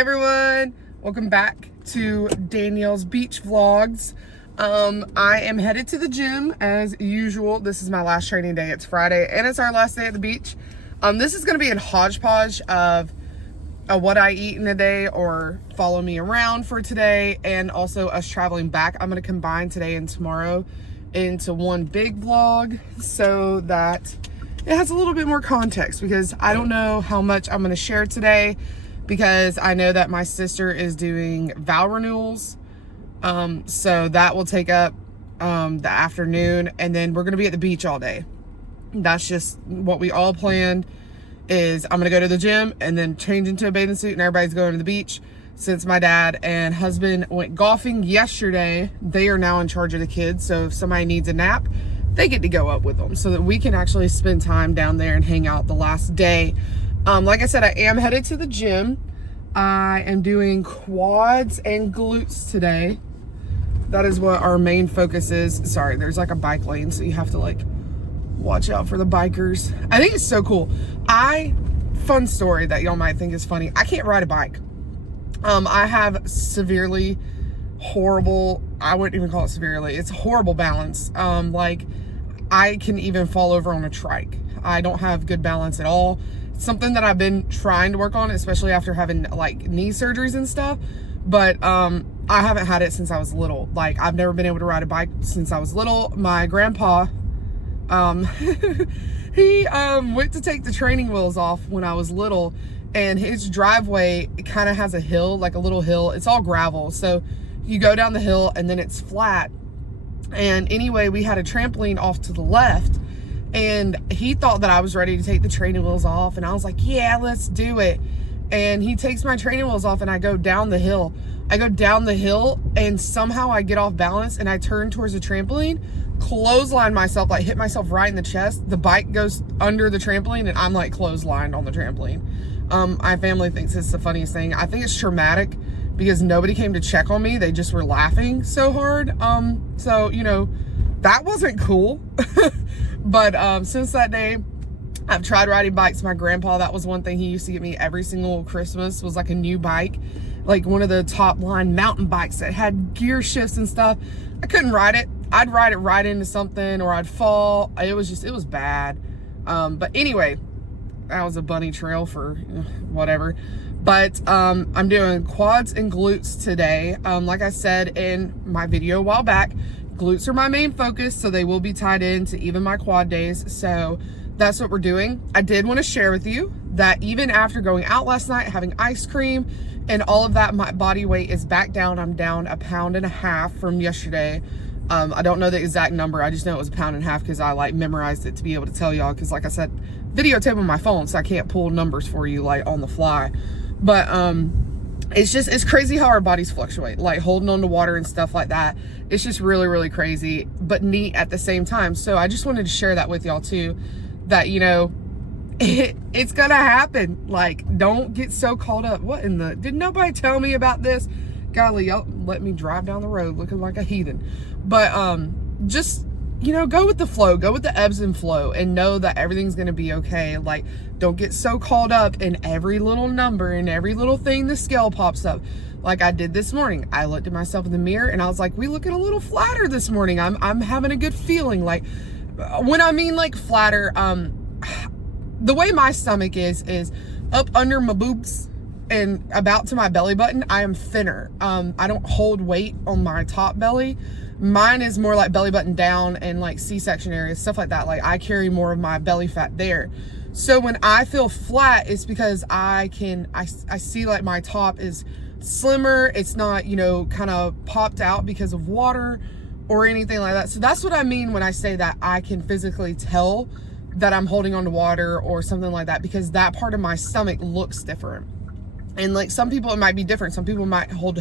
Everyone, welcome back to Danielle's beach vlogs. I am headed to the gym as usual. This is my last training day. It's Friday and it's our last day at the beach. This is going to be a hodgepodge of what I eat in a day or follow me around for today, and also us traveling back. I'm going to combine today and tomorrow into one big vlog so that it has a little bit more context, because I don't know how much I'm going to share today, because I know that my sister is doing vow renewals. So that will take up the afternoon, and then we're going to be at the beach all day. That's just what we all planned, is I'm going to go to the gym and then change into a bathing suit, and everybody's going to the beach. Since my dad and husband went golfing yesterday, they are now in charge of the kids. So if somebody needs a nap, they get to go up with them so that we can actually spend time down there and hang out the last day. Like I said, I am headed to the gym. I am doing quads and glutes today. That is what our main focus is. Sorry, there's like a bike lane, so you have to like watch out for the bikers. I think it's so cool. Fun story that y'all might think is funny. I can't ride a bike. I have severely horrible, I wouldn't even call it severely, it's horrible balance. Like I can even fall over on a trike. I don't have good balance at all. It's something that I've been trying to work on, especially after having like knee surgeries and stuff. But I haven't had it since I was little. Like I've never been able to ride a bike since I was little. My grandpa, he went to take the training wheels off when I was little, and his driveway kind of has a hill, like a little hill. It's all gravel, so you go down the hill and then it's flat. And anyway, we had a trampoline off to the left, and he thought that I was ready to take the training wheels off, and I was like, yeah, let's do it. And he takes my training wheels off, and I go down the hill. And somehow I get off balance, and I turn towards the trampoline, clothesline myself, like hit myself right in the chest. The bike goes under the trampoline, and I'm like clotheslined on the trampoline. My family thinks it's the funniest thing. I think it's traumatic because nobody came to check on me. They just were laughing so hard. So, you know, that wasn't cool. But since that day, I've tried riding bikes. My grandpa, that was one thing he used to get me every single Christmas, was like a new bike, like one of the top line mountain bikes that had gear shifts and stuff. I couldn't ride it. I'd ride it right into something, or I'd fall. It was bad. But anyway, that was a bunny trail for whatever. But I'm doing quads and glutes today. Like I said in my video a while back, glutes are my main focus, so they will be tied into even my quad days. So that's what we're doing. I did want to share with you that even after going out last night, having ice cream and all of that, my body weight is back down. I'm down 1.5 pounds from yesterday. I don't know the exact number. I just know it was 1.5 pounds because I like memorized it to be able to tell y'all, because like I said, videotape on my phone, so I can't pull numbers for you like on the fly. But it's crazy how our bodies fluctuate, like holding on to water and stuff like that. It's just really, really crazy, but neat at the same time. So I just wanted to share that with y'all too, that, you know, it's gonna happen. Like, don't get so caught up. What in the, did nobody tell me about this? Golly, y'all let me drive down the road looking like a heathen. But just, you know, go with the flow, go with the ebbs and flow, and know that everything's gonna be okay. Like, don't get so caught up in every little number and every little thing the scale pops up. Like I did this morning. I looked at myself in the mirror and I was like, we looking a little flatter this morning. I'm having a good feeling. Like, when I mean like flatter, the way my stomach is up under my boobs and about to my belly button, I am thinner. I don't hold weight on my top belly. Mine is more like belly button down and like C-section areas, stuff like that. Like I carry more of my belly fat there. So when I feel flat, it's because I see like my top is slimmer. It's not, you know, kind of popped out because of water or anything like that. So that's what I mean when I say that I can physically tell that I'm holding on to water or something like that, because that part of my stomach looks different. And like some people, it might be different. Some people might hold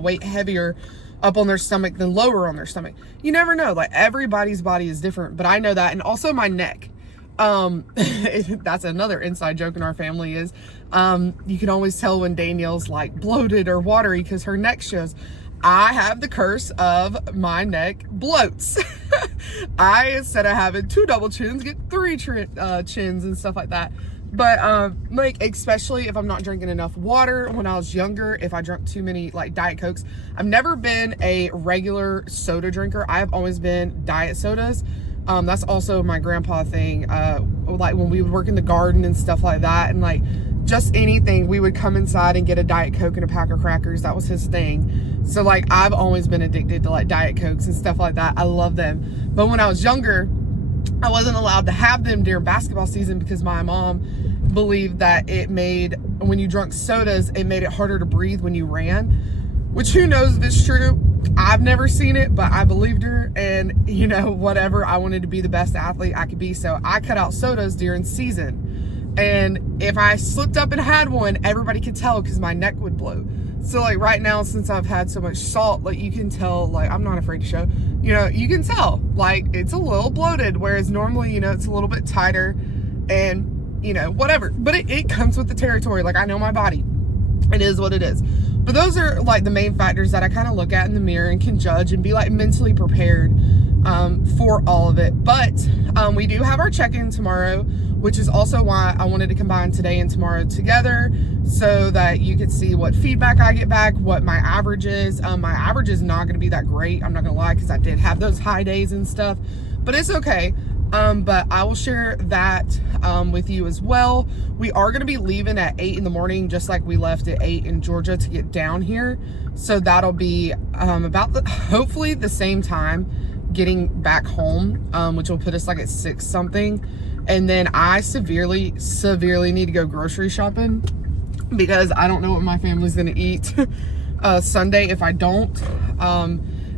weight heavier up on their stomach than lower on their stomach. You never know. Like everybody's body is different, but I know that. And also my neck. That's another inside joke in our family is, you can always tell when Danielle's like bloated or watery because her neck shows. I have the curse of my neck bloats. I, instead of having 2 double chins, get 3 chins and stuff like that. But like, especially if I'm not drinking enough water. When I was younger, if I drank too many like Diet Cokes, I've never been a regular soda drinker. I've always been diet sodas. That's also my grandpa thing. Like when we would work in the garden and stuff like that, and like just anything, we would come inside and get a Diet Coke and a pack of crackers. That was his thing. So like, I've always been addicted to like Diet Cokes and stuff like that. I love them. But when I was younger, I wasn't allowed to have them during basketball season because my mom believed that it made, when you drunk sodas, it made it harder to breathe when you ran, which who knows if it's true. I've never seen it, but I believed her, and you know, whatever, I wanted to be the best athlete I could be, so I cut out sodas during season. And if I slipped up and had one, everybody could tell because my neck would blow. So like right now, since I've had so much salt, like you can tell, like I'm not afraid to show, you know, you can tell like it's a little bloated, whereas normally, you know, it's a little bit tighter, and you know, whatever. But it comes with the territory. Like, I know my body. It is what it is. But those are like the main factors that I kind of look at in the mirror and can judge and be like mentally prepared for all of it. But we do have our check-in tomorrow, which is also why I wanted to combine today and tomorrow together so that you could see what feedback I get back, what my average is. My average is not going to be that great, I'm not going to lie, because I did have those high days and stuff, but it's okay. But I will share that with you as well. We are going to be leaving at 8 in the morning, just like we left at 8 in Georgia to get down here. So that'll be about hopefully the same time getting back home, which will put us like at 6 something. And then I severely need to go grocery shopping because I don't know what my family's going to eat Sunday if I don't.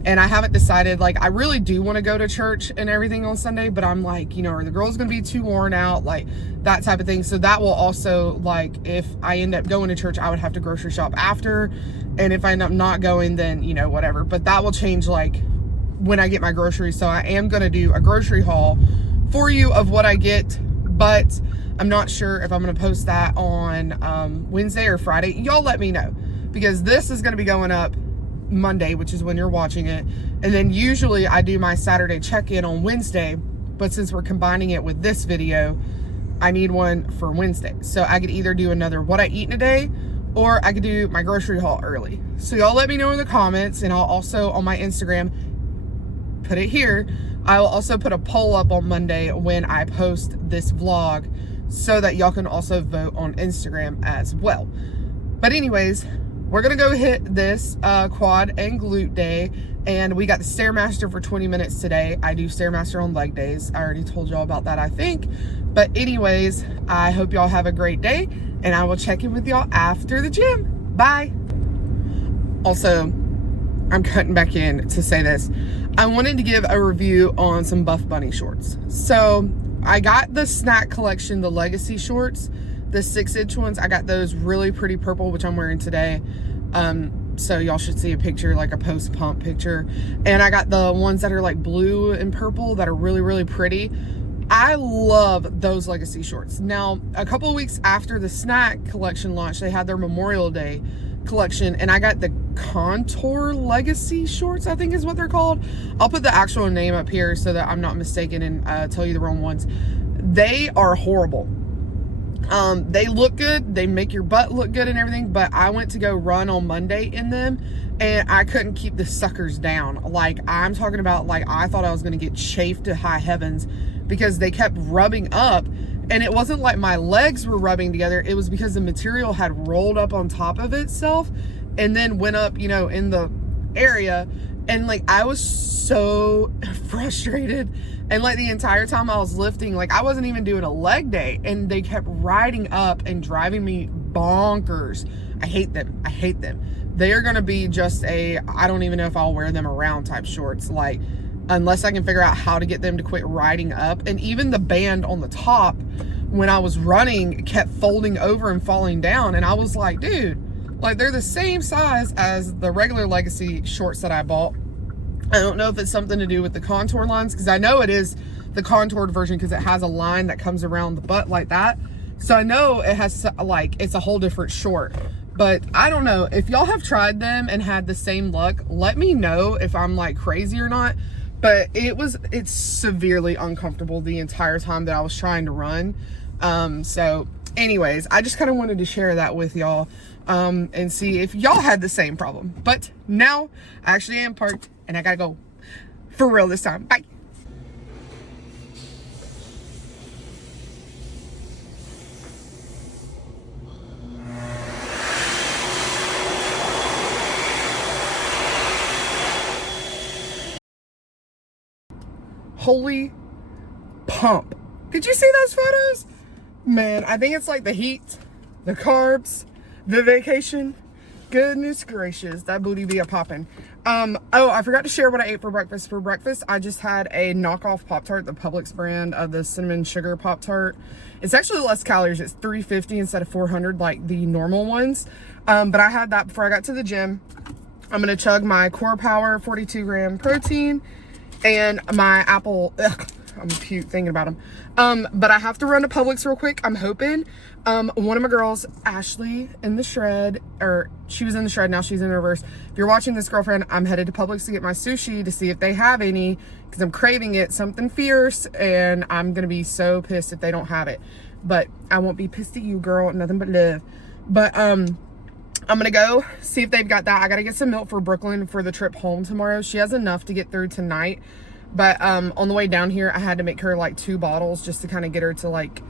And I haven't decided, like, I really do want to go to church and everything on Sunday, but I'm like, you know, are the girls going to be too worn out? Like, that type of thing. So that will also, like, if I end up going to church, I would have to grocery shop after. And if I end up not going, then, you know, whatever. But that will change, like, when I get my groceries. So I am going to do a grocery haul for you of what I get. But I'm not sure if I'm going to post that on Wednesday or Friday. Y'all let me know. Because this is going to be going up Monday, which is when you're watching it, and then usually I do my Saturday check-in on Wednesday, but since we're combining it with this video, I need one for Wednesday. So I could either do another what I eat in a day, or I could do my grocery haul early. So y'all let me know in the comments, and I'll also on my Instagram put it here. I will also put a poll up on Monday when I post this vlog so that y'all can also vote on Instagram as well. But anyways, we're going to go hit this quad and glute day, and we got the Stairmaster for 20 minutes today. I do Stairmaster on leg days. I already told y'all about that, I think. But anyways, I hope y'all have a great day, and I will check in with y'all after the gym. Bye. Also, I'm cutting back in to say this. I wanted to give a review on some BuffBunny shorts. So I got the snack collection, the Legacy shorts. The 6-inch ones, I got those really pretty purple, which I'm wearing today. So y'all should see a picture, like a post-pump picture. And I got the ones that are like blue and purple that are really, really pretty. I love those Legacy shorts. Now, a couple of weeks after the snack collection launched, they had their Memorial Day collection, and I got the Contour Legacy shorts, I think is what they're called. I'll put the actual name up here so that I'm not mistaken and tell you the wrong ones. They are horrible. They look good, they make your butt look good and everything, but I went to go run on Monday in them and I couldn't keep the suckers down. Like, I'm talking about, like, I thought I was going to get chafed to high heavens because they kept rubbing up, and it wasn't like my legs were rubbing together, it was because the material had rolled up on top of itself and then went up, you know, in the area. And like, I was so frustrated. And like the entire time I was lifting, like I wasn't even doing a leg day, and they kept riding up and driving me bonkers. I hate them. I hate them. They are going to be just I don't even know if I'll wear them around type shorts. Like, unless I can figure out how to get them to quit riding up. And even the band on the top, when I was running, kept folding over and falling down. And I was like, dude, like they're the same size as the regular Legacy shorts that I bought. I don't know if it's something to do with the contour lines, because I know it is the contoured version because it has a line that comes around the butt like that. So I know it has, like, it's a whole different short. But I don't know. If y'all have tried them and had the same luck, let me know if I'm like crazy or not. But it's severely uncomfortable the entire time that I was trying to run. So anyways, I just kind of wanted to share that with y'all and see if y'all had the same problem. But now I actually am parked and I gotta go for real this time. Bye. Holy pump. Did you see those photos? Man, I think it's like the heat, the carbs, the vacation. Goodness gracious, that booty be a poppin'. Oh, I forgot to share what I ate for breakfast. For breakfast, I just had a knockoff Pop-Tart, the Publix brand of the cinnamon sugar Pop-Tart. It's actually less calories. It's 350 instead of 400 like the normal ones. But I had that before I got to the gym. I'm gonna chug my Core Power 42 gram protein and my apple. Ugh, I'm cute thinking about them. But I have to run to Publix real quick. I'm hoping one of my girls, Ashley, in the shred, or she was in the shred, now she's in reverse. If you're watching this, girlfriend, I'm headed to Publix to get my sushi to see if they have any, because I'm craving it, something fierce, and I'm gonna be so pissed if they don't have it. But I won't be pissed at you, girl, nothing but love. But I'm gonna go see if they've got that. I gotta get some milk for Brooklyn for the trip home tomorrow. She has enough to get through tonight, but on the way down here I had to make her like 2 bottles just to kind of get her to like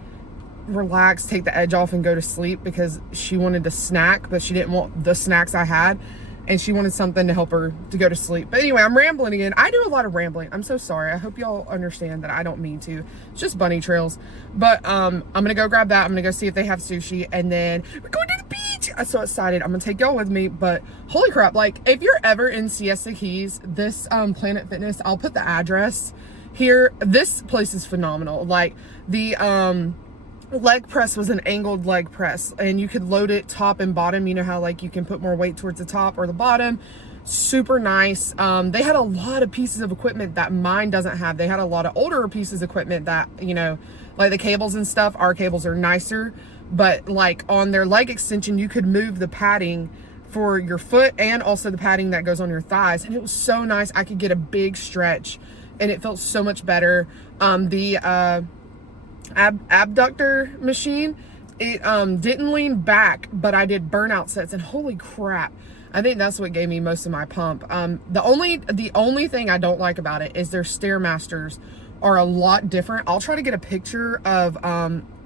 relax, take the edge off, and go to sleep, because she wanted to snack, but she didn't want the snacks I had, and she wanted something to help her to go to sleep. But anyway, I'm rambling again. I do a lot of rambling. I'm so sorry. I hope y'all understand that I don't mean to. It's just bunny trails. But I'm gonna go grab that. I'm gonna go see if they have sushi, and then we're going to the beach. I'm so excited. I'm gonna take y'all with me. But holy crap, like if you're ever in Siesta Keys, this Planet Fitness, I'll put the address here. This place is phenomenal. Like the leg press was an angled leg press, and you could load it top and bottom. You know how like you can put more weight towards the top or the bottom. Super nice. They had a lot of pieces of equipment that mine doesn't have. They had a lot of older pieces of equipment that, you know, like the cables and stuff. Our cables are nicer, but like on their leg extension, you could move the padding for your foot and also the padding that goes on your thighs, and it was so nice. I could get a big stretch and it felt so much better. The abductor machine, it didn't lean back, but I did burnout sets, and holy crap, I think that's what gave me most of my pump. The only thing I don't like about it is their Stairmasters are a lot different. I'll try to get a picture of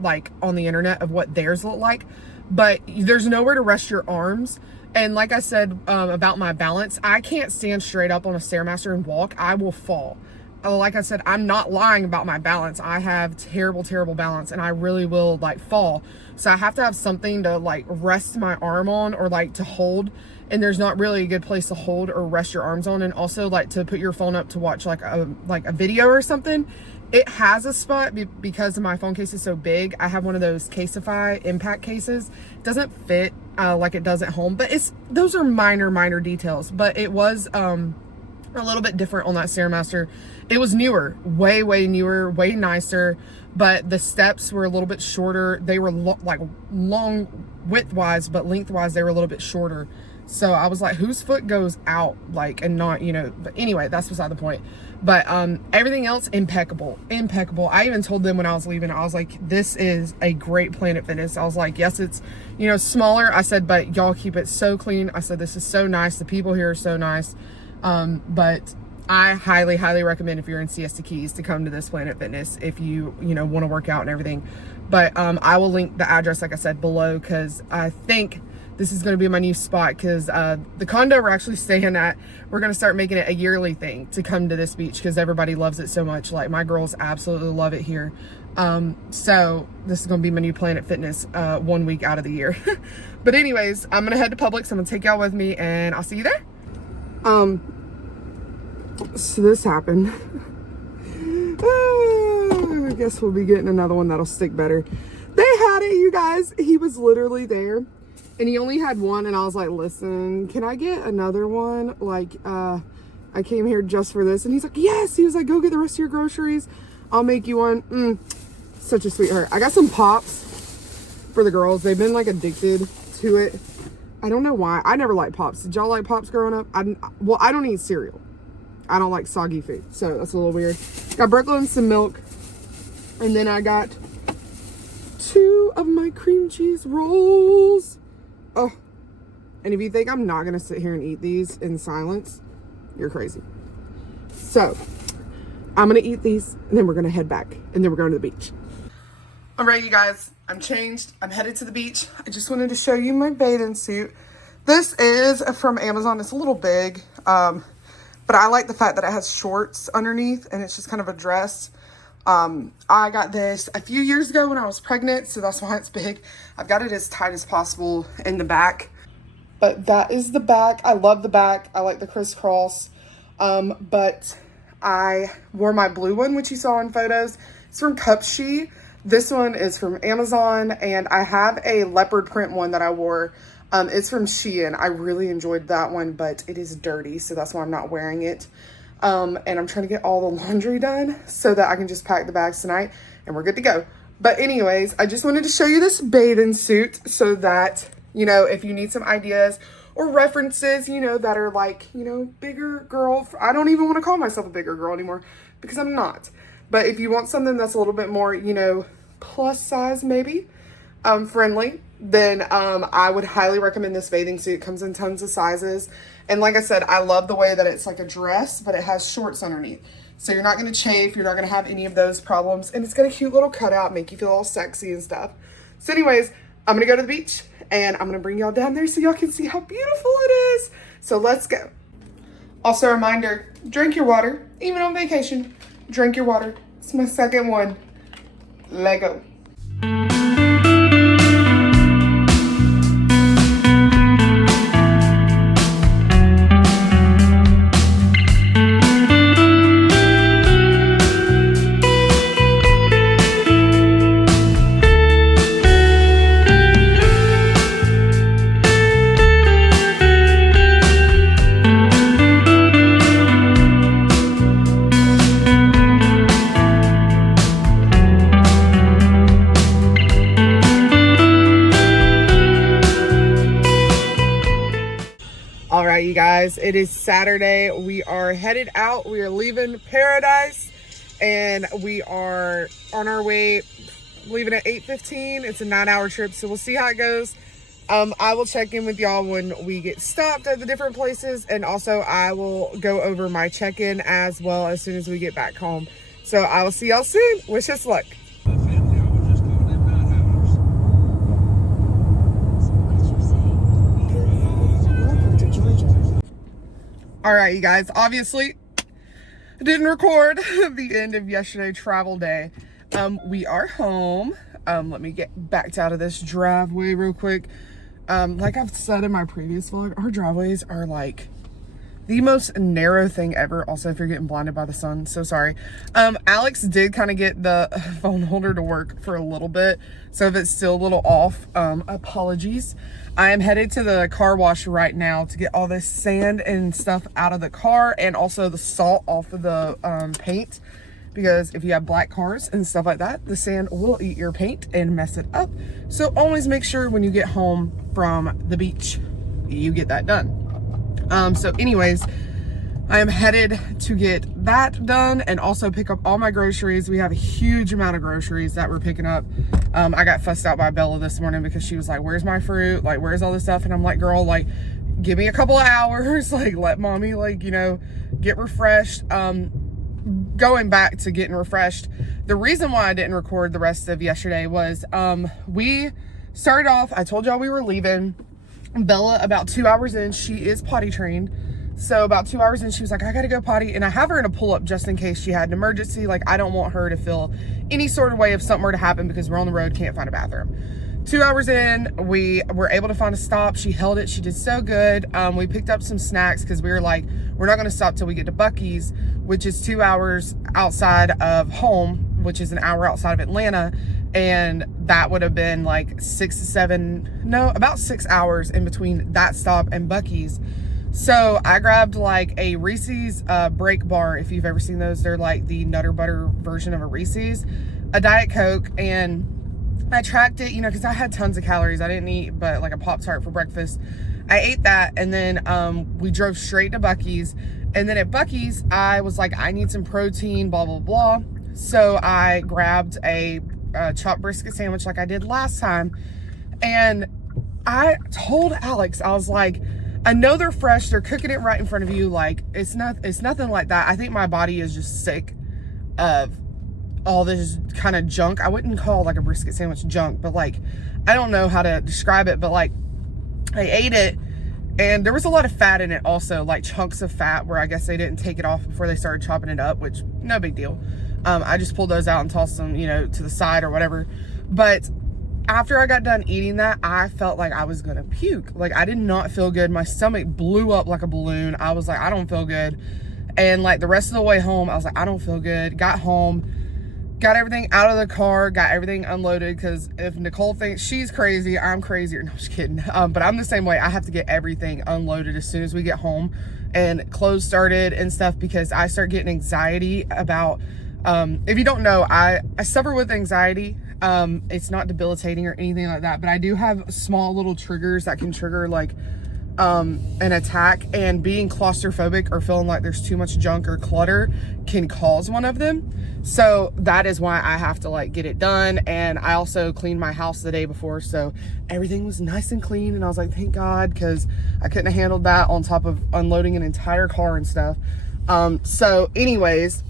like on the internet of what theirs look like, but there's nowhere to rest your arms. And like I said about my balance, I can't stand straight up on a Stairmaster and walk. I will fall. Like I said, I'm not lying about my balance. I have terrible balance, and I really will like fall. So I have to have something to like rest my arm on, or like to hold, and there's not really a good place to hold or rest your arms on. And also like to put your phone up to watch like a video or something. It has a spot because my phone case is so big. I have one of those Caseify impact cases. It doesn't fit like it does at home, but those are minor details. But it was a little bit different on that Stairmaster. It was newer, way newer, way nicer, but the steps were a little bit shorter. They were like long width-wise, but lengthwise they were a little bit shorter. So I was like, whose foot goes out, like, and not, you know, but anyway, that's beside the point. But everything else, impeccable. I even told them when I was leaving, I was like, this is a great Planet Fitness. I was like, yes, it's, you know, smaller. I said, but y'all keep it so clean. I said, this is so nice. The people here are so nice. But I highly recommend, if you're in Siesta Keys, to come to this Planet Fitness if you know, want to work out and everything. But I will link the address, like I said, below, because I think this is going to be my new spot, because the condo we're actually staying at, we're going to start making it a yearly thing to come to this beach, because everybody loves it so much. Like my girls absolutely love it here. So this is going to be my new Planet Fitness 1 week out of the year. But anyways, I'm going to head to Publix. I'm going to take y'all with me, and I'll see you there. So this happened. I guess we'll be getting another one that'll stick better. They had it, you guys. He was literally there, and he only had one, and I was like, listen, can I get another one? Like, I came here just for this. And he's like, yes. He was like, go get the rest of your groceries. I'll make you one. Such a sweetheart. I got some Pops for the girls. They've been like addicted to it. I don't know why. I never liked Pops. Did y'all like Pops growing up? Well, I don't eat cereal. I don't like soggy food, so that's a little weird. Got Brooklyn some milk, and then I got 2 2 of my cream cheese rolls. Oh, and if you think I'm not gonna sit here and eat these in silence, you're crazy. So I'm gonna eat these and then we're gonna head back and then we're going to the beach. All right, you guys, I'm changed. I'm headed to the beach. I just wanted to show you my bathing suit. This is from Amazon. It's a little big, but I like the fact that it has shorts underneath and it's just kind of a dress. I got this a few years ago when I was pregnant, so that's why it's big. I've got it as tight as possible in the back, but that is the back. I love the back. I like the crisscross, but I wore my blue one, which you saw in photos. It's from Cupshe. This one is from Amazon, and I have a leopard print one that I wore. It's from Shein. I really enjoyed that one, but it is dirty, so that's why I'm not wearing it. And I'm trying to get all the laundry done so that I can just pack the bags tonight and we're good to go. But anyways, I just wanted to show you this bathing suit so that, you know, if you need some ideas or references, you know, that are like, you know, bigger girl. I don't even want to call myself a bigger girl anymore because I'm not. But if you want something that's a little bit more, you know, plus size maybe, friendly, then I would highly recommend this bathing suit. It comes in tons of sizes. And like I said, I love the way that it's like a dress, but it has shorts underneath. So you're not going to chafe. You're not going to have any of those problems. And it's got a cute little cutout, make you feel all sexy and stuff. So anyways, I'm going to go to the beach and I'm going to bring y'all down there so y'all can see how beautiful it is. So let's go. Also a reminder, drink your water, even on vacation. Drink your water. It's my second one. Lego. All right, you guys, it is Saturday. We are headed out. We are leaving paradise and we are on our way, leaving at 8:15. It's a 9-hour trip, so we'll see how it goes. I will check in with y'all when we get stopped at the different places, and also I will go over my check-in as well as soon as we get back home. So I will see y'all soon. Wish us luck. All right, you guys, obviously I didn't record the end of yesterday's travel day. We are home. Let me get backed out of this driveway real quick. Like I've said in my previous vlog, our driveways are like the most narrow thing ever. Also, if you're getting blinded by the sun, so sorry. Alex did kind of get the phone holder to work for a little bit, so if it's still a little off, apologies. I am headed to the car wash right now to get all this sand and stuff out of the car, and also the salt off of the paint, because if you have black cars and stuff like that, the sand will eat your paint and mess it up. So always make sure when you get home from the beach, you get that done. So anyways, I am headed to get that done and also pick up all my groceries. We have a huge amount of groceries that we're picking up. I got fussed out by Bella this morning because she was like, where's my fruit? Like, where's all this stuff? And I'm like, girl, like, give me a couple of hours. Like, let mommy, like, you know, get refreshed. Going back to getting refreshed, the reason why I didn't record the rest of yesterday was we started off, I told y'all we were leaving. Bella, about 2 hours in, she is potty trained. So about 2 hours in, she was like, I gotta go potty. And I have her in a pull-up just in case she had an emergency. Like, I don't want her to feel any sort of way if something were to happen because we're on the road, can't find a bathroom. 2 hours in, we were able to find a stop. She held it. She did so good. We picked up some snacks because we were like, we're not going to stop till we get to Buc-ee's, which is 2 hours outside of home, which is an hour outside of Atlanta. And that would have been like about 6 hours in between that stop and Buc-ee's. So I grabbed like a Reese's break bar. If you've ever seen those, they're like the Nutter Butter version of a Reese's, a Diet Coke, and I tracked it, you know, because I had tons of calories. I didn't eat but like a Pop-Tart for breakfast. I ate that, and then we drove straight to Buc-ee's. And then at Buc-ee's, I was like, I need some protein, blah, blah, blah. So I grabbed a a chopped brisket sandwich like I did last time. And I told Alex, I was like, I know they're fresh, they're cooking it right in front of you, like it's nothing like that. I think my body is just sick of all this kind of junk. I wouldn't call like a brisket sandwich junk, but like I don't know how to describe it, but like I ate it and there was a lot of fat in it also, like chunks of fat where I guess they didn't take it off before they started chopping it up, which no big deal. I just pulled those out and tossed them, you know, to the side or whatever. But after I got done eating that, I felt like I was gonna puke. Like I did not feel good. My stomach blew up like a balloon. I was like, I don't feel good. And like the rest of the way home, I was like, I don't feel good. Got home, got everything out of the car, got everything unloaded, because if Nicole thinks she's crazy, I'm crazier. No, I'm just kidding. But I'm the same way. I have to get everything unloaded as soon as we get home, and clothes started and stuff, because I start getting anxiety about, if you don't know, I suffer with anxiety. It's not debilitating or anything like that, but I do have small little triggers that can trigger like an attack, and being claustrophobic or feeling like there's too much junk or clutter can cause one of them. So that is why I have to like get it done. And I also cleaned my house the day before, so everything was nice and clean, and I was like, thank God, because I couldn't have handled that on top of unloading an entire car and stuff. So anyways,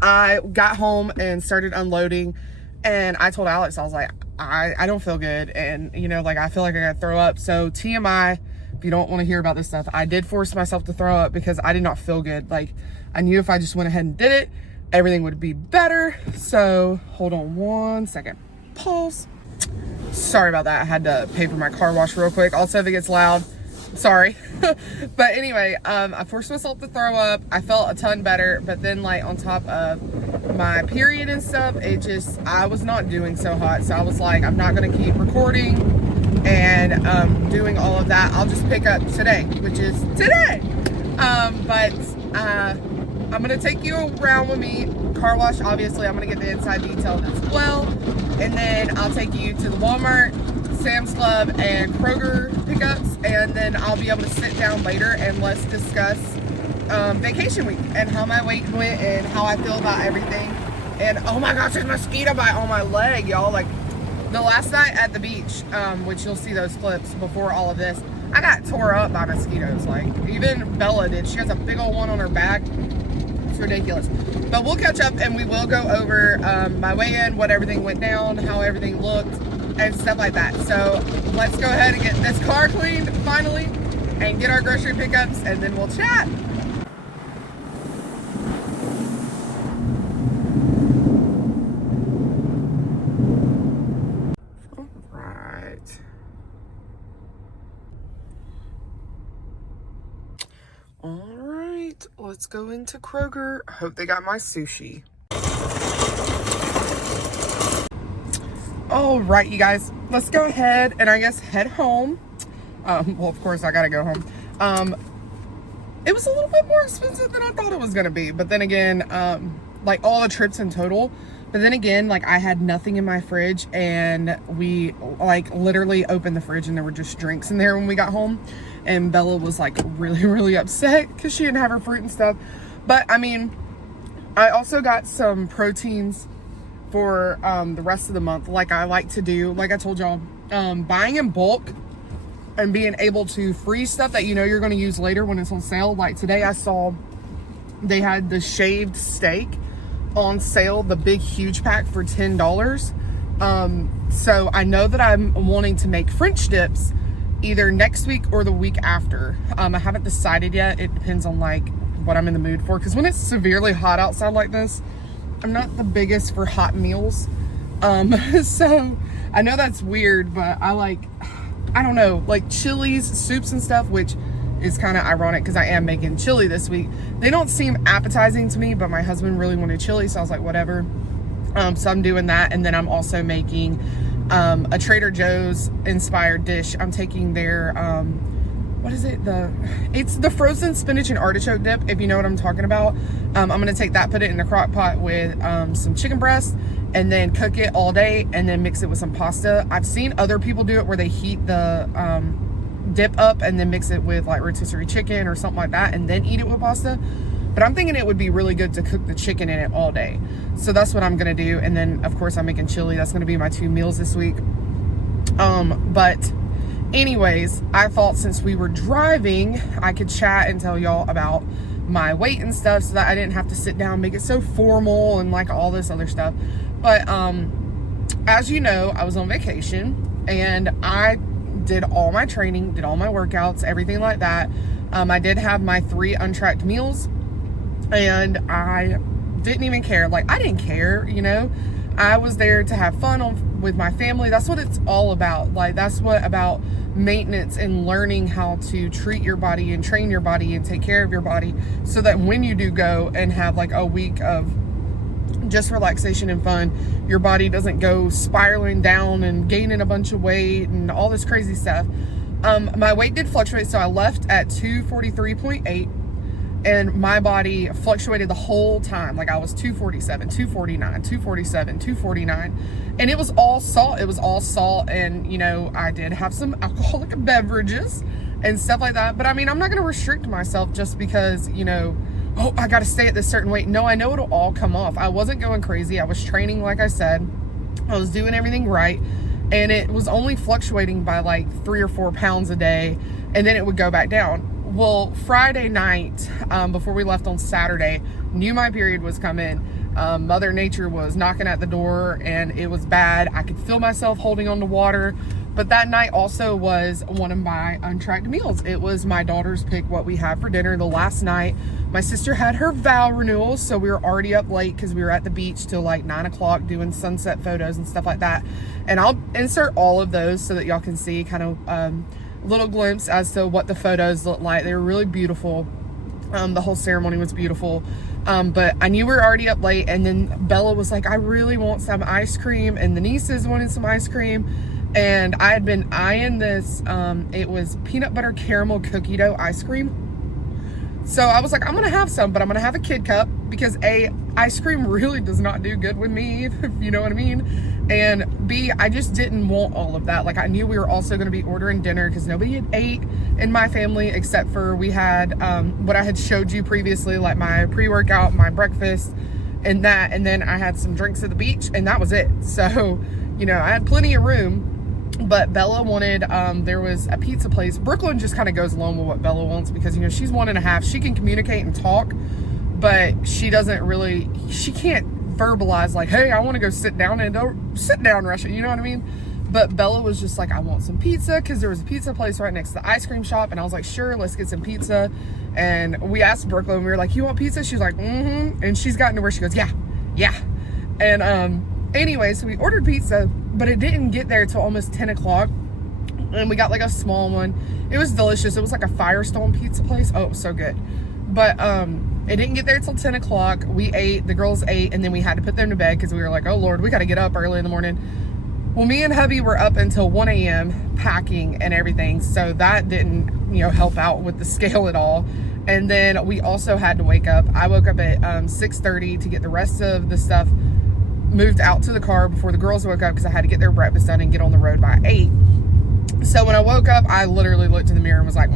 I got home and started unloading, and I told Alex, I was like, I don't feel good, and you know, like I feel like I gotta throw up. So TMI, if you don't want to hear about this stuff, I did force myself to throw up because I did not feel good. Like I knew if I just went ahead and did it, everything would be better. So hold on one second, pause. Sorry about that. I had to pay for my car wash real quick. Also, if it gets loud, sorry. But anyway, I forced myself to throw up. I felt a ton better, but then like on top of my period and stuff, I was not doing so hot. So I was like, I'm not gonna keep recording and doing all of that. I'll just pick up today, which is today. But I'm gonna take you around with me. Car wash, obviously, I'm gonna get the inside detail as well. And then I'll take you to the Walmart, Sam's Club, and Kroger pickups. And then I'll be able to sit down later and let's discuss vacation week and how my week went and how I feel about everything. And oh my gosh, there's a mosquito bite on my leg, y'all. Like the last night at the beach, which you'll see those clips before all of this, I got tore up by mosquitoes. Like even Bella did. She has a big old one on her back. It's ridiculous. But we'll catch up and we will go over my weigh-in, what everything went down, how everything looked, and stuff like that. So let's go ahead and get this car cleaned finally and get our grocery pickups, and then we'll chat. All right, let's go into Kroger. I hope they got my sushi. All right, you guys, let's go ahead and I guess head home. Well, of course I gotta go home. It was a little bit more expensive than I thought it was gonna be, but then again, like all the trips in total, but then again, like I had nothing in my fridge, and we like literally opened the fridge and there were just drinks in there when we got home. And Bella was like really upset because she didn't have her fruit and stuff. But I mean, I also got some proteins for the rest of the month, like I like to do. Like I told y'all, buying in bulk and being able to freeze stuff that you know you're going to use later when it's on sale. Like today I saw they had the shaved steak on sale, the big huge pack, for $10. So I know that I'm wanting to make French dips either next week or the week after. I haven't decided yet. It depends on like what I'm in the mood for, because when it's severely hot outside like this, I'm not the biggest for hot meals. So I know that's weird, but I don't know, like chilies, soups and stuff, which is kind of ironic because I am making chili this week. They don't seem appetizing to me, but my husband really wanted chili, so I was like, whatever. So I'm doing that, and then I'm also making a Trader Joe's inspired dish. I'm taking their what is it, it's the frozen spinach and artichoke dip, if you know what I'm talking about. I'm gonna take that, put it in the crock pot with some chicken breast, and then cook it all day, and then mix it with some pasta. I've seen other people do it where they heat the dip up and then mix it with like rotisserie chicken or something like that, and then eat it with pasta. but I'm thinking it would be really good to cook the chicken in it all day. So that's what I'm gonna do. And then of course I'm making chili. That's gonna be my 2 meals this week. But anyways, I thought since we were driving, I could chat and tell y'all about my weight and stuff so that I didn't have to sit down, make it so formal and like all this other stuff. But as you know, I was on vacation and I did all my training, did all my workouts, everything like that. I did have my 3 untracked meals and I didn't even care. Like, I didn't care, you know. I was there to have fun with my family. That's what it's all about. Like, that's what about maintenance and learning how to treat your body and train your body and take care of your body, so that when you do go and have like a week of just relaxation and fun, your body doesn't go spiraling down and gaining a bunch of weight and all this crazy stuff. My weight did fluctuate. So I left at 243.8 and my body fluctuated the whole time. Like, I was 247, 249, 247, 249. And it was all salt. It was all salt. And, you know, I did have some alcoholic beverages and stuff like that. But I mean, I'm not going to restrict myself just because, you know, oh, I got to stay at this certain weight. No, I know it'll all come off. I wasn't going crazy. I was training, like I said. I was doing everything right. And it was only fluctuating by like 3 or 4 pounds a day. And then it would go back down. Well, Friday night, before we left on Saturday, knew my period was coming. Mother Nature was knocking at the door and it was bad. I could feel myself holding on to water. But that night also was one of my untracked meals. It was my daughter's pick what we had for dinner the last night. My sister had her vow renewal, so we were already up late because we were at the beach till like 9 o'clock doing sunset photos and stuff like that. And I'll insert all of those so that y'all can see kind of little glimpse as to what the photos look like. They were really beautiful. The whole ceremony was beautiful. But I knew we were already up late, and then Bella was like, I really want some ice cream, and the nieces wanted some ice cream. And I had been eyeing this, it was peanut butter caramel cookie dough ice cream. So I was like, I'm gonna have some, but I'm gonna have a kid cup because A, ice cream really does not do good with me, if you know what I mean. And B, I just didn't want all of that. Like, I knew we were also gonna be ordering dinner because nobody had ate in my family except for we had what I had showed you previously, like my pre-workout, my breakfast, and that, and then I had some drinks at the beach, and that was it. So, you know, I had plenty of room. But Bella wanted, there was a pizza place. Brooklyn just kind of goes along with what Bella wants because, you know, she's 1.5. She can communicate and talk, but she doesn't really, she can't verbalize like, hey, I want to go sit down and sit down, Russia. You know what I mean? But Bella was just like, I want some pizza because there was a pizza place right next to the ice cream shop. And I was like, sure, let's get some pizza. And we asked Brooklyn, we were like, you want pizza? She's like, mm-hmm. And she's gotten to where she goes, yeah. And anyway, so we ordered pizza, but it didn't get there till almost 10 o'clock. And we got like a small one. It was delicious. It was like a Firestone pizza place. Oh, it was so good. But it didn't get there till 10 o'clock. We ate, the girls ate, and then we had to put them to bed because we were like, oh Lord, we got to get up early in the morning. Well, me and hubby were up until 1 a.m. packing and everything. So that didn't, you know, help out with the scale at all. And then we also had to wake up. I woke up at 6:30 to get the rest of the stuff moved out to the car before the girls woke up because I had to get their breakfast done and get on the road by 8. So when I woke up, I literally looked in the mirror and was like,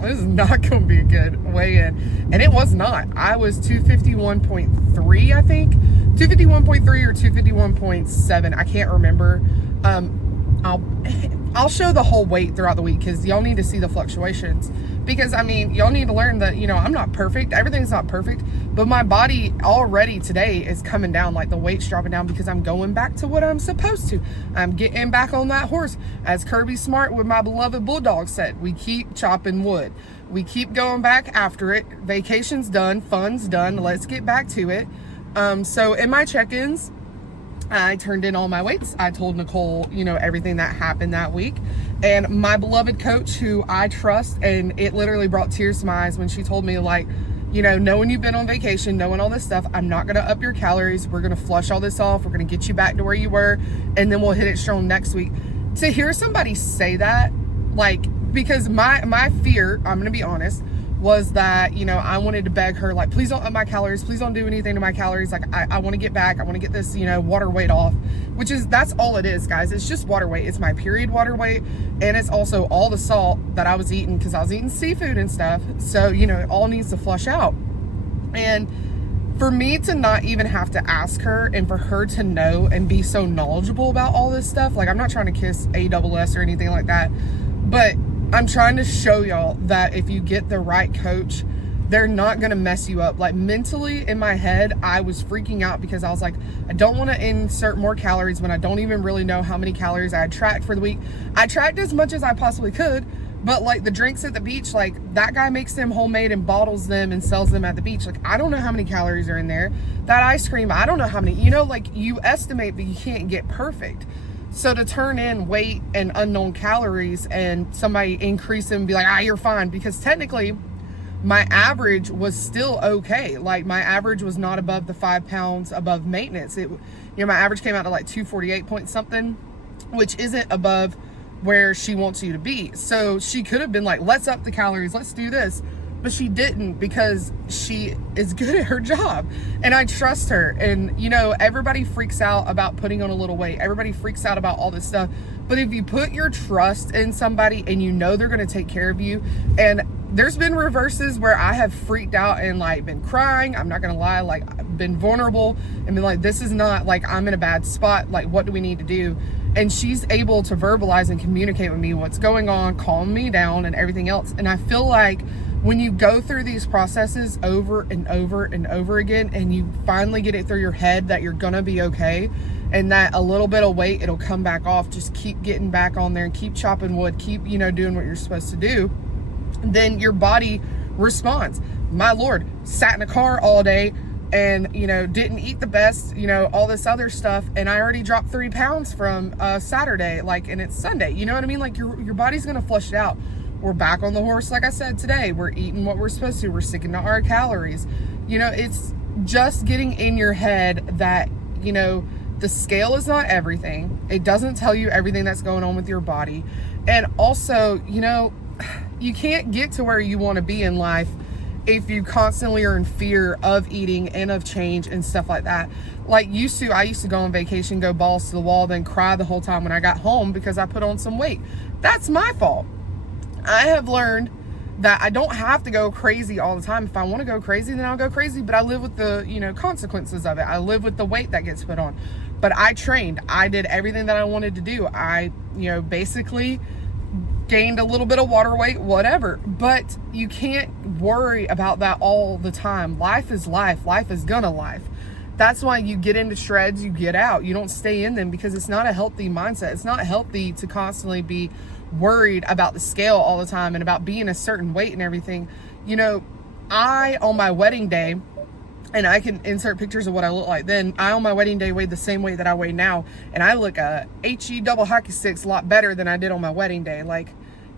this is not going to be a good weigh-in. And it was not. I was 251.3, I think. 251.3 or 251.7. I can't remember. I'll show the whole weight throughout the week because y'all need to see the fluctuations. Because, I mean, y'all need to learn that, you know, I'm not perfect. Everything's not perfect. But my body already today is coming down. Like, the weight's dropping down because I'm going back to what I'm supposed to. I'm getting back on that horse. As Kirby Smart with my beloved bulldog said, we keep chopping wood. We keep going back after it. Vacation's done. Fun's done. Let's get back to it. So in my check-ins, I turned in all my weights. I told Nicole, you know, everything that happened that week. And my beloved coach, who I trust, and it literally brought tears to my eyes when she told me, like, you know, knowing you've been on vacation, knowing all this stuff, I'm not going to up your calories. We're going to flush all this off. We're going to get you back to where you were, and then we'll hit it strong next week. To hear somebody say that, like, because my fear, I'm going to be honest, was that, you know, I wanted to beg her, like, please don't up my calories. Please don't do anything to my calories. Like, I want to get back. I want to get this, you know, water weight off, which is, that's all it is, guys. It's just water weight. It's my period water weight. And it's also all the salt that I was eating because I was eating seafood and stuff. So, you know, it all needs to flush out. And for me to not even have to ask her, and for her to know and be so knowledgeable about all this stuff, like, I'm not trying to kiss ASS or anything like that, but I'm trying to show y'all that if you get the right coach, they're not going to mess you up. Like, mentally in my head, I was freaking out because I was like, I don't want to insert more calories when I don't even really know how many calories I had tracked for the week. I tracked as much as I possibly could, but like the drinks at the beach, like that guy makes them homemade and bottles them and sells them at the beach. Like, I don't know how many calories are in there. That ice cream, I don't know how many, you know, like, you estimate, but you can't get perfect. So to turn in weight and unknown calories and somebody increase them and be like, you're fine, because technically my average was still okay. Like, my average was not above the 5 pounds above maintenance. It, you know, my average came out to like 248 point something, which isn't above where she wants you to be. So she could have been like, let's up the calories, let's do this. But she didn't, because she is good at her job and I trust her. And, you know, everybody freaks out about putting on a little weight. Everybody freaks out about all this stuff. But if you put your trust in somebody and you know they're going to take care of you, and there's been reverses where I have freaked out and like been crying. I'm not going to lie, like, I've been vulnerable and been like, this is not, like, I'm in a bad spot. Like, what do we need to do? And she's able to verbalize and communicate with me what's going on, calm me down and everything else. And I feel like when you go through these processes over and over and over again, and you finally get it through your head that you're gonna be okay, and that a little bit of weight, it'll come back off, just keep getting back on there and keep chopping wood, keep, you know, doing what you're supposed to do, then your body responds. My Lord, sat in a car all day and, you know, didn't eat the best, you know, all this other stuff, and I already dropped 3 pounds from Saturday, like, and it's Sunday, you know what I mean? Like, your body's gonna flush it out. We're back on the horse, like I said today. We're eating what we're supposed to. We're sticking to our calories. You know, it's just getting in your head that, you know, the scale is not everything. It doesn't tell you everything that's going on with your body. And also, you know, you can't get to where you want to be in life if you constantly are in fear of eating and of change and stuff like that. Like, I used to go on vacation, go balls to the wall, then cry the whole time when I got home because I put on some weight. That's my fault. I have learned that I don't have to go crazy all the time. If I want to go crazy, then I'll go crazy, but I live with the, you know, consequences of it. I live with the weight that gets put on. But I trained. I did everything that I wanted to do. I, you know, basically gained a little bit of water weight, whatever. But you can't worry about that all the time. Life is life. Life is gonna life. That's why you get into shreds, you get out. You don't stay in them, because it's not a healthy mindset. It's not healthy to constantly be worried about the scale all the time and about being a certain weight and everything. You know, on my wedding day, and I can insert pictures of what I look like then, I on my wedding day weighed the same weight that I weigh now, and I look HE double hockey sticks a lot better than I did on my wedding day. Like,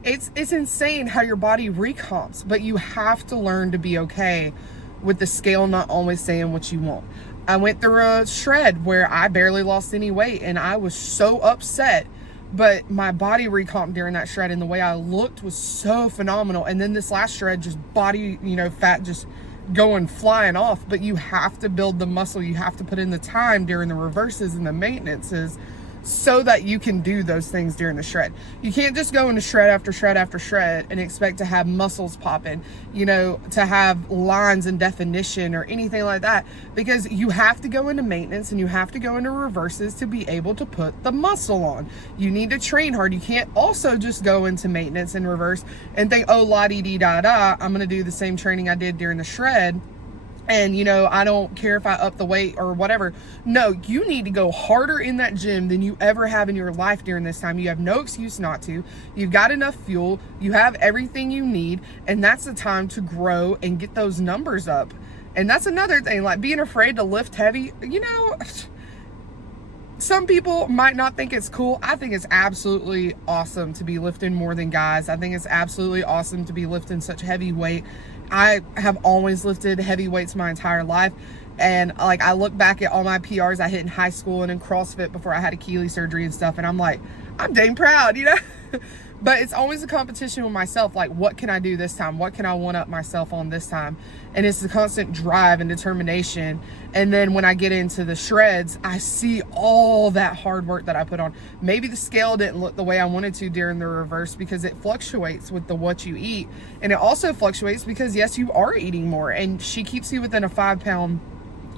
it's insane how your body recomps, but you have to learn to be okay with the scale not always saying what you want. I went through a shred where I barely lost any weight and I was so upset, but my body recomped during that shred, and the way I looked was so phenomenal. And then this last shred, just body, you know, fat just going flying off. But you have to build the muscle. You have to put in the time during the reverses and the maintenances so that you can do those things during the shred. You can't just go into shred after shred after shred and expect to have muscles popping, you know, to have lines and definition or anything like that, because you have to go into maintenance and you have to go into reverses to be able to put the muscle on. You need to train hard. You can't also just go into maintenance and reverse and think, oh, la-dee-dee-da-da, I'm gonna do the same training I did during the shred, and, you know, I don't care if I up the weight or whatever. No, you need to go harder in that gym than you ever have in your life during this time. You have no excuse not to. You've got enough fuel. You have everything you need. And that's the time to grow and get those numbers up. And that's another thing, like being afraid to lift heavy. You know, some people might not think it's cool. I think it's absolutely awesome to be lifting more than guys. I think it's absolutely awesome to be lifting such heavy weight. I have always lifted heavy weights my entire life. And like, I look back at all my PRs I hit in high school and in CrossFit before I had Achilles surgery and stuff, and I'm like, I'm dang proud, you know? But it's always a competition with myself. Like, what can I do this time? What can I one up myself on this time? And it's the constant drive and determination. And then when I get into the shreds, I see all that hard work that I put on. Maybe the scale didn't look the way I wanted to during the reverse, because it fluctuates with what you eat. And it also fluctuates because, yes, you are eating more, and she keeps you within a 5-pound,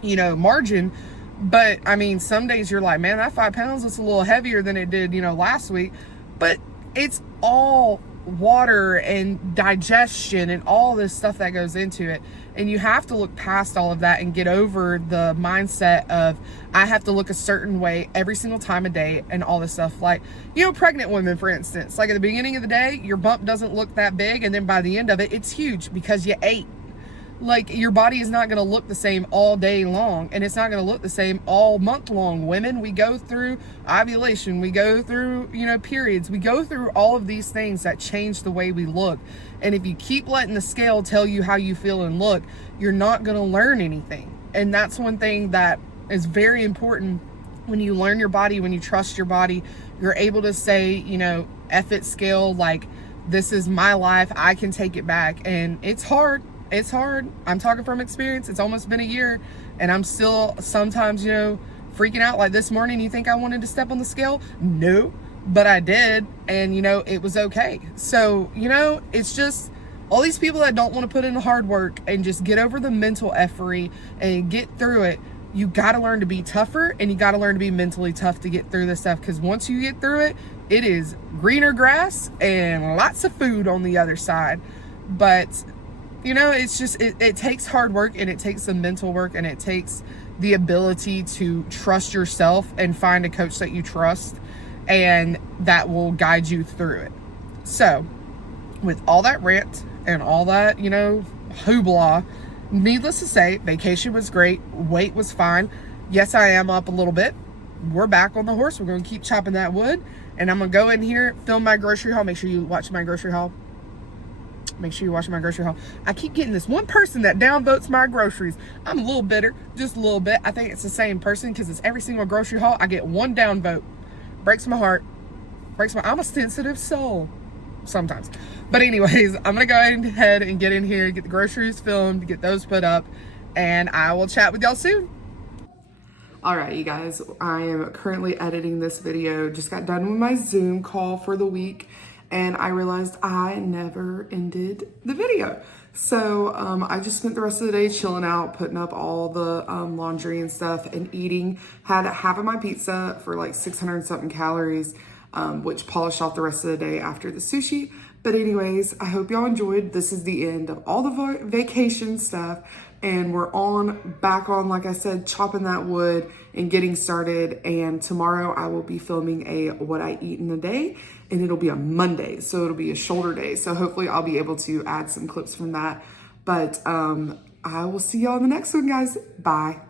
you know, margin. But I mean, some days you're like, man, that 5 pounds looks a little heavier than it did, you know, last week. But it's all water and digestion and all this stuff that goes into it. And you have to look past all of that and get over the mindset of, I have to look a certain way every single time of day and all this stuff. Like, you know, pregnant women, for instance, like at the beginning of the day, your bump doesn't look that big. And then by the end of it, it's huge because you ate. Like, your body is not going to look the same all day long, and it's not going to look the same all month long. Women, we go through ovulation, we go through, you know, periods, we go through all of these things that change the way we look. And if you keep letting the scale tell you how you feel and look, you're not going to learn anything. And that's one thing that is very important. When you learn your body, when you trust your body, you're able to say, you know, F it, scale, like, this is my life, I can take it back. And it's hard. It's hard. I'm talking from experience. It's almost been a year, and I'm still sometimes, you know, freaking out. Like this morning, you think I wanted to step on the scale? No, but I did. And, you know, it was okay. So, you know, it's just all these people that don't want to put in the hard work and just get over the mental effery and get through it. You got to learn to be tougher, and you got to learn to be mentally tough to get through this stuff. Because once you get through it, it is greener grass and lots of food on the other side. But you know, it's just, it takes hard work, and it takes some mental work, and it takes the ability to trust yourself and find a coach that you trust and that will guide you through it. So with all that rant and all that, you know, hoopla, needless to say, vacation was great. Weight was fine. Yes, I am up a little bit. We're back on the horse. We're going to keep chopping that wood, and I'm going to go in here, film my grocery haul. Make sure you watch my grocery haul. Make sure you're watching my grocery haul. I keep getting this one person that downvotes my groceries. I'm a little bitter, just a little bit. I think it's the same person, because it's every single grocery haul. I get one downvote. Breaks my heart. I'm a sensitive soul sometimes. But anyways, I'm going to go ahead and get in here, get the groceries filmed, get those put up, and I will chat with y'all soon. All right, you guys, I am currently editing this video. Just got done with my Zoom call for the week, and I realized I never ended the video. So I just spent the rest of the day chilling out, putting up all the laundry and stuff, and eating. Had half of my pizza for like 600 and something calories, which polished off the rest of the day after the sushi. But anyways, I hope y'all enjoyed. This is the end of all the vacation stuff, and we're back on, like I said, chopping that wood and getting started. And tomorrow I will be filming a what I eat in a day, and it'll be a Monday, so it'll be a shoulder day. So hopefully I'll be able to add some clips from that. But I will see y'all in the next one, guys. Bye.